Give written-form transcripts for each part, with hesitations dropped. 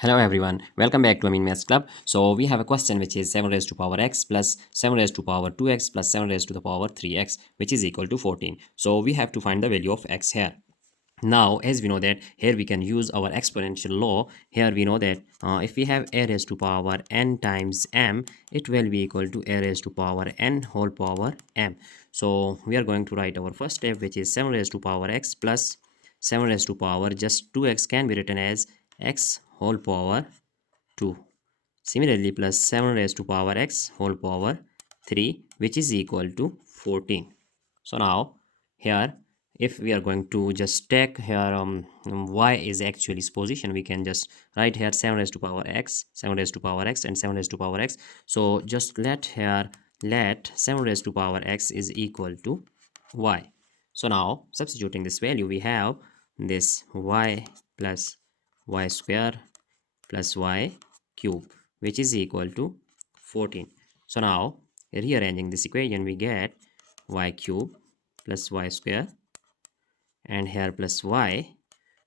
Hello everyone, welcome back to Maths Club. So we have a question which is 7 raised to power x plus 7 raised to power 2x plus 7 raised to the power 3x, which is equal to 14. So we have to find the value of x here. Now, as we know that here we can use our exponential law. Here we know that if we have a raised to power n times m, it will be equal to a raised to power n whole power m. So we are going to write our first step, which is 7 raised to power x plus 7 raised to power just 2x can be written as x whole power 2. Similarly, plus 7 raised to power x whole power 3, which is equal to 14. So now here, if we are going to just take here y is actually its position, we can just write here 7 raised to power x, 7 raised to power x, and 7 raised to power x. So just let 7 raised to power x is equal to y. So now substituting this value, we have this y plus y square plus y cube, which is equal to 14. So now rearranging this equation, we get y cube plus y square and here plus y.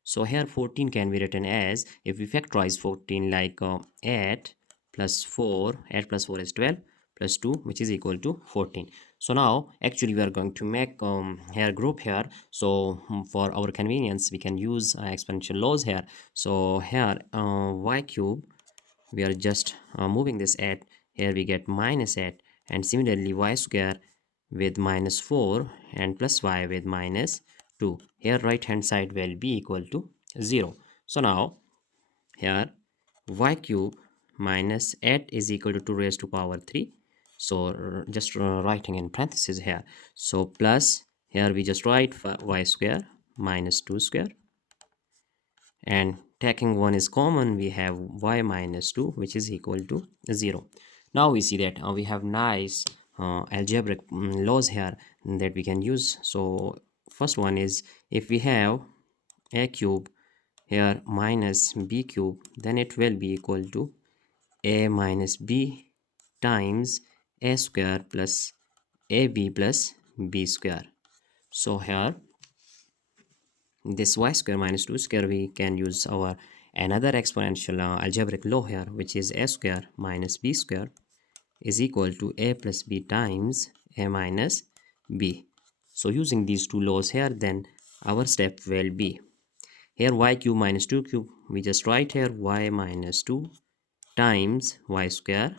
So here 14 can be written as, if we factorize 14, like 8 plus 4, 8 plus 4 is 12 plus 2, which is equal to 14. So now actually we are going to make here group here. So for our convenience, we can use exponential laws here. So here y cube, we are just moving this 8, here we get minus 8, and similarly y square with minus 4 and plus y with minus 2. Here right hand side will be equal to 0. So now here y cube minus 8 is equal to 2 raised to power 3. So just writing in parentheses here. So plus, here we just write y square minus 2 square, and taking 1 is common, we have y minus 2, which is equal to 0. Now we see that we have nice algebraic laws here that we can use. So first one is, if we have a cube here minus b cube, then it will be equal to a minus b times a square plus ab plus b square. So here this y square minus 2 square, we can use our another exponential algebraic law here, which is a square minus b square is equal to a plus b times a minus b. So using these two laws here, then our step will be, here y cube minus 2 cube, we just write here y minus 2 times y square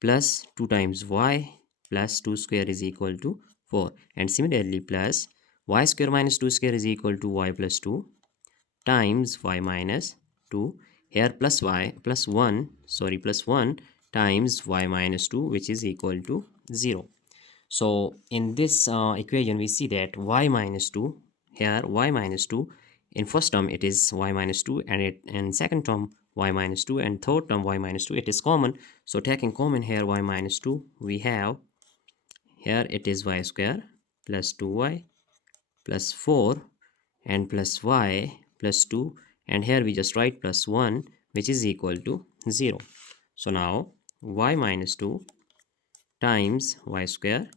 plus 2 times y plus 2 square is equal to 4, and similarly plus y square minus 2 square is equal to y plus 2 times y minus 2, here plus y plus 1, sorry, plus 1 times y minus 2, which is equal to 0. So in this equation, we see that y minus 2, here y minus 2, in first term it is y minus 2, and in second term y minus 2, and third term y minus 2, it is common. So taking common here y minus 2, we have here it is y square plus 2y plus 4 and plus y plus 2, and here we just write plus 1, which is equal to 0. So now y minus 2 times y square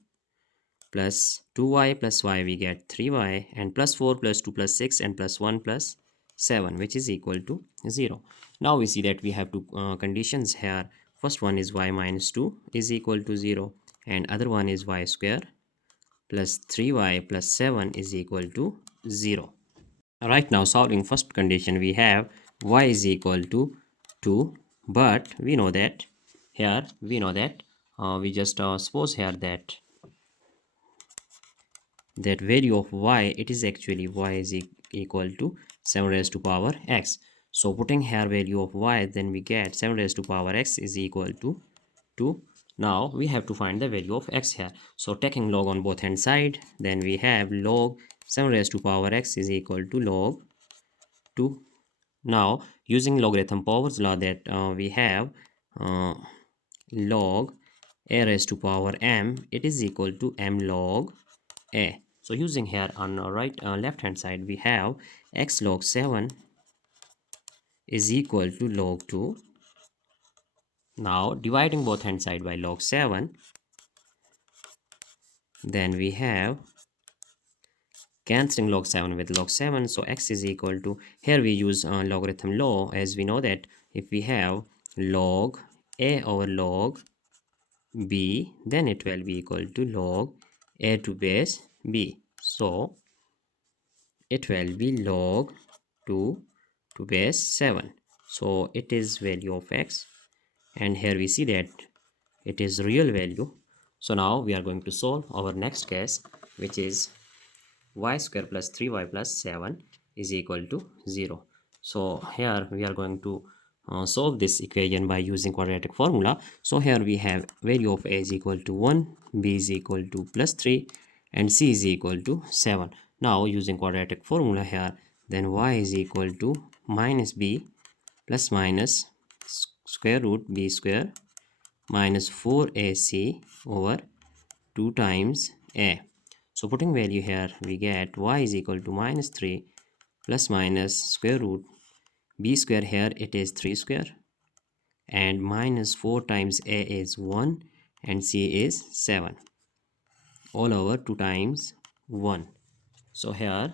plus 2y plus y, we get 3y, and plus 4 plus 2 plus 6 and plus 1 plus 7, which is equal to 0. Now we see that we have two conditions here. First one is y minus 2 is equal to 0, and other one is y square plus 3y plus 7 is equal to 0. Right now, solving first condition, we have y is equal to 2, but we know that here we just suppose here that value of y, it is actually y is equal to 7 raised to power x. So putting here value of y, then we get 7 raised to power x is equal to 2. Now we have to find the value of x here. So taking log on both hand side, then we have log 7 raised to power x is equal to log 2. Now using logarithm powers law, that we have log a raised to power m, it is equal to m log a. So using here on left hand side, we have x log 7 is equal to log 2. Now dividing both hand side by log 7, then we have cancelling log 7 with log 7, so x is equal to, here we use logarithm law, as we know that if we have log a over log b, then it will be equal to log a to base b. So it will be log 2 to base 7. So it is value of x, and here we see that it is real value. So now we are going to solve our next case, which is y square plus 3y plus 7 is equal to 0. So here we are going to solve this equation by using quadratic formula. So here we have value of a is equal to 1, b is equal to plus 3, and c is equal to 7. Now using quadratic formula here, then y is equal to minus b plus minus square root b square minus 4ac over 2 times a. So putting value here, we get y is equal to minus 3 plus minus square root b square, here it is 3 square, and minus 4 times a is 1 and c is 7, all over 2 times 1. So here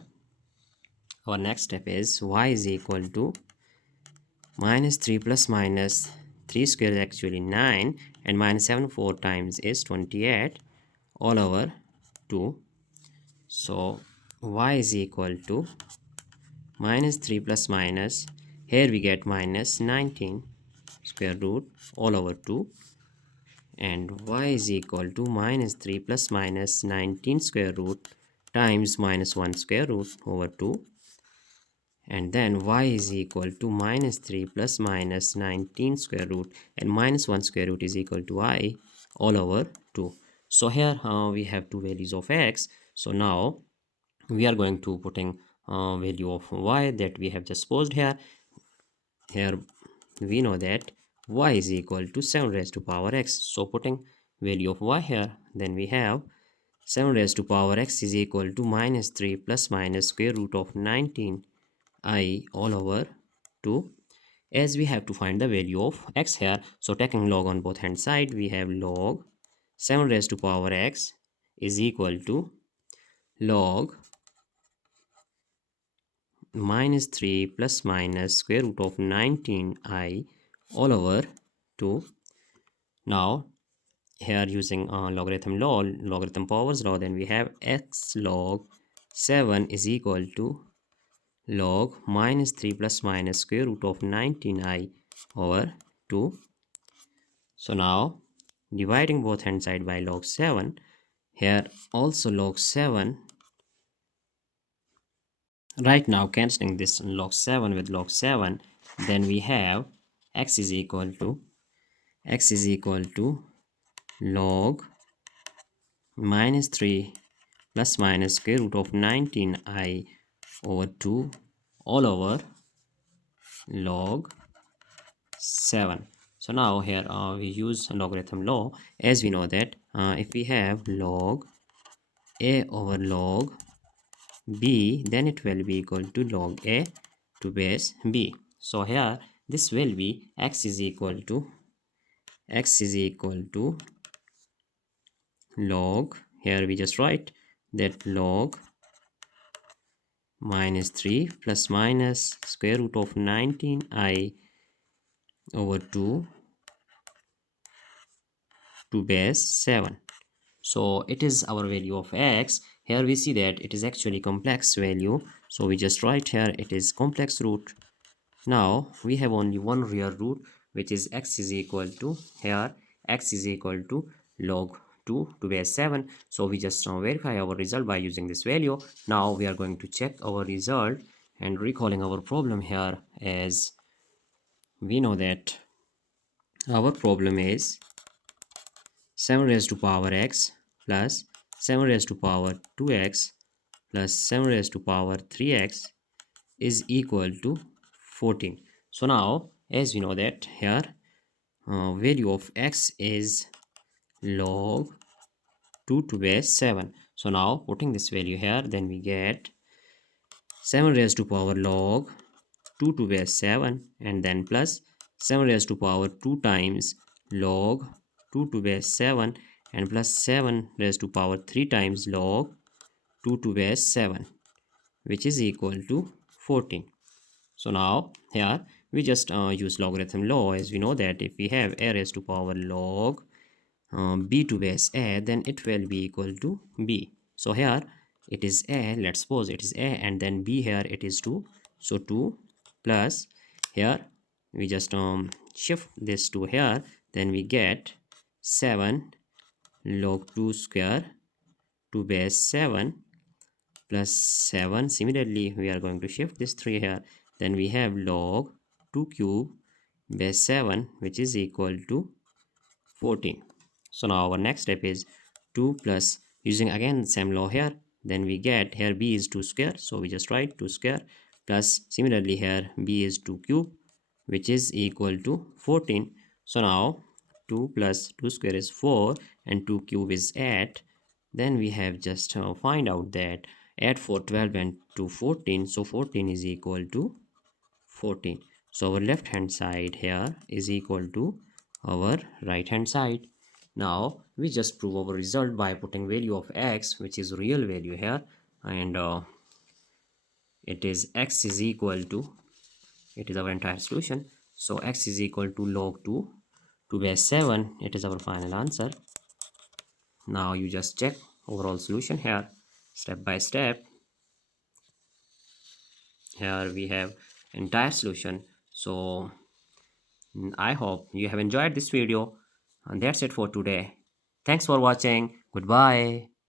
our next step is y is equal to minus 3 plus minus 3 square is actually 9, and minus 7 4 times is 28, all over 2. So y is equal to minus 3 plus minus, here we get minus 19 square root all over 2, and y is equal to minus 3 plus minus 19 square root times minus 1 square root over 2, and then y is equal to minus 3 plus minus 19 square root and minus 1 square root is equal to I all over 2. So here we have two values of x. So now we are going to putting value of y that we have just posed here. Here we know that y is equal to 7 raised to power x. So putting value of y here, then we have 7 raised to power x is equal to minus 3 plus minus square root of 19 I all over 2, as we have to find the value of x here. So taking log on both hand side, we have log 7 raised to power x is equal to log minus 3 plus minus square root of 19i all over 2. Now here using logarithm law, logarithm powers law, then we have x log 7 is equal to log minus 3 plus minus square root of 19i over 2. So now dividing both hand side by log 7, here also log 7. Right now cancelling this log 7 with log 7, then we have x is equal to log minus 3 plus minus square root of 19i over 2 all over log 7. So now here we use logarithm law, as we know that if we have log a over log b, then it will be equal to log a to base b. So here this will be x is equal to log, here we just write that log minus 3 plus minus square root of 19i over 2 to base 7. So it is our value of x. Here we see that it is actually complex value, so we just write here it is complex root. Now we have only one real root, which is x is equal to, here x is equal to log 2 to base 7. So we just verify our result by using this value. Now we are going to check our result and recalling our problem here, as we know that our problem is 7 raised to power x plus 7 raised to power 2x plus 7 raised to power 3x is equal to 14. So now as we know that here value of x is log 2 to base 7. So now putting this value here, then we get 7 raised to power log 2 to base 7, and then plus 7 raised to power 2 times log 2 to base 7, and plus 7 raised to power 3 times log 2 to base 7. which is equal to 14. So now here we just use logarithm law, as we know that if we have a raised to power log b to base a, then it will be equal to b. So here it is a, let's suppose it is a, and then b here it is 2. So 2 plus, here we just shift this to here, then we get 7 log 2 square to base 7 plus 7. Similarly we are going to shift this 3 here, then we have log 2 cube base 7, which is equal to 14. So now our next step is 2 plus, using again same law here, then we get here b is 2 square, so we just write 2 square plus, similarly here b is 2 cube, which is equal to 14. So now 2 plus 2 square is 4 and 2 cube is 8. Then we have just find out that 8 4 12 and 2 14, so 14 is equal to 14. So our left hand side here is equal to our right hand side. Now we just prove our result by putting value of x, which is real value here, and it is x is equal to, it is our entire solution. So x is equal to log 2 to base 7. It is our final answer. Now you just check overall solution here step by step. Here we have entire solution. So I hope you have enjoyed this video, and that's it for today. Thanks for watching. Goodbye.